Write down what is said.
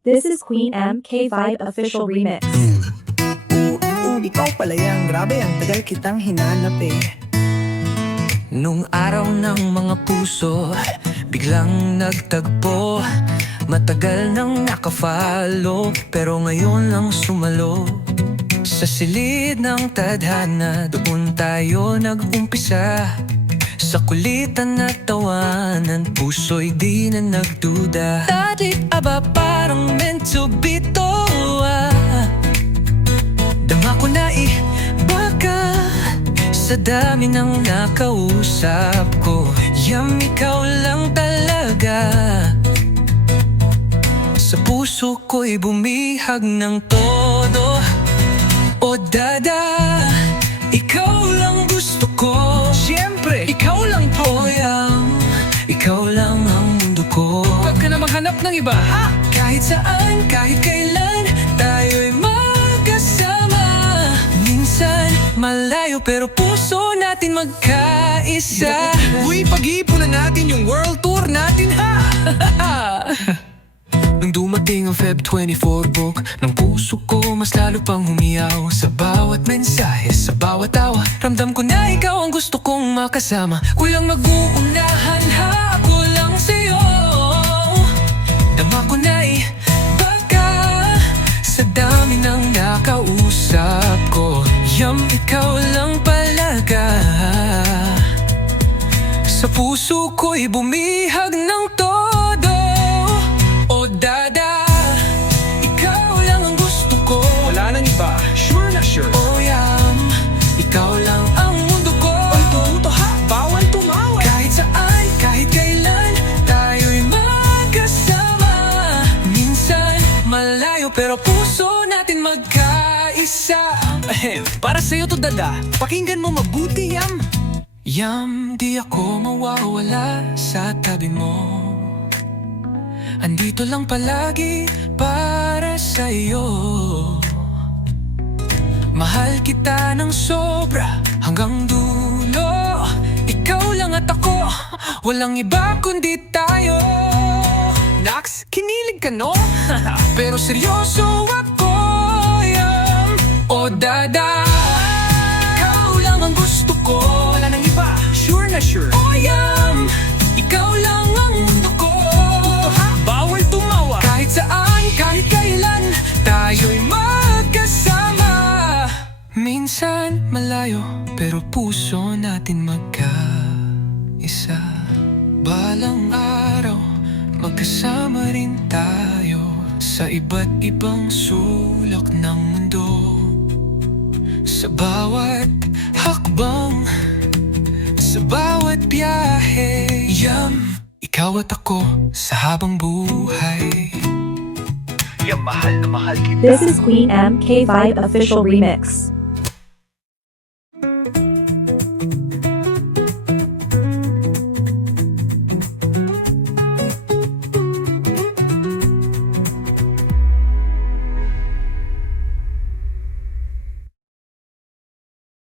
This is Queen MK5 official remix. Ikaw pala yan, grabe ang tagal kitang hinanap eh. Nung araw ng mga puso, biglang nagtagpo. Matagal nang nakafollow, pero ngayon lang sumalo. Sa silid ng tadhana, doon tayo nag-umpisa. Sa kulitan at tawanan, puso'y di na nagduda. Dati aba parang meant to be to, Dama ko na baka sa dami ng nakausap ko, ikaw lang talaga. Sa puso ko'y bumihag ng todo. O dada, ikaw lang gusto ko. Siyempre, ikaw lang po. Ikaw lang ang mundo ko. Huwag ka na maghanap ng iba, ha? Kahit saan, kahit kailan, tayo'y magkasama. Minsan malayo pero puso natin magkaisa. Uy, pag-iipunan natin yung world tour natin, ha? Nung dumating ang Feb 24 book ng puso ko, mas lalo pang humiyaw. Sa bawat mensahe, sa bawat tawa, ramdam ko na ikaw ang gusto kong makasama. Kulang mag-uunahan, ha? Ako lang sa'yo. Dama ko na baka sa dami ng nakausap ko, ikaw lang palaga. Sa puso ko'y bumihag ng todo. O dada, ikaw lang ang gusto ko. Wala nang iba, sure na sure. O ikaw lang ang mundo ko. Oy, tumuto ha, bawal tumawa. Kahit saan, kahit kailan, tayo'y magkasama. Minsan malayo pero puso natin magkaisa. Para sa'yo to, dada, pakinggan mo mabuti, Di ako mawawala sa tabi mo. Andito lang palagi para sa'yo. Mahal kita ng sobra hanggang dulo. Ikaw lang at ako, walang iba kundi tayo. Nax, kinilig ka, no? Pero seryoso ako, O dada, ikaw lang ang gusto ko. Wala nang iba, sure na sure. O ikaw lang ang mundo ko. Bawal tumawa. Kahit saan, kahit kailan, tayo'y magkasama. Minsan malayo, pero puso natin magkaisa. Balang araw, magkasama rin tayo sa iba't ibang sulok ng mundo. Sa bawat hakbang, sa bawat biyahe, ikaw at ako sa habang buhay. Mahal na mahal kita. This is Queen MK5 official remix.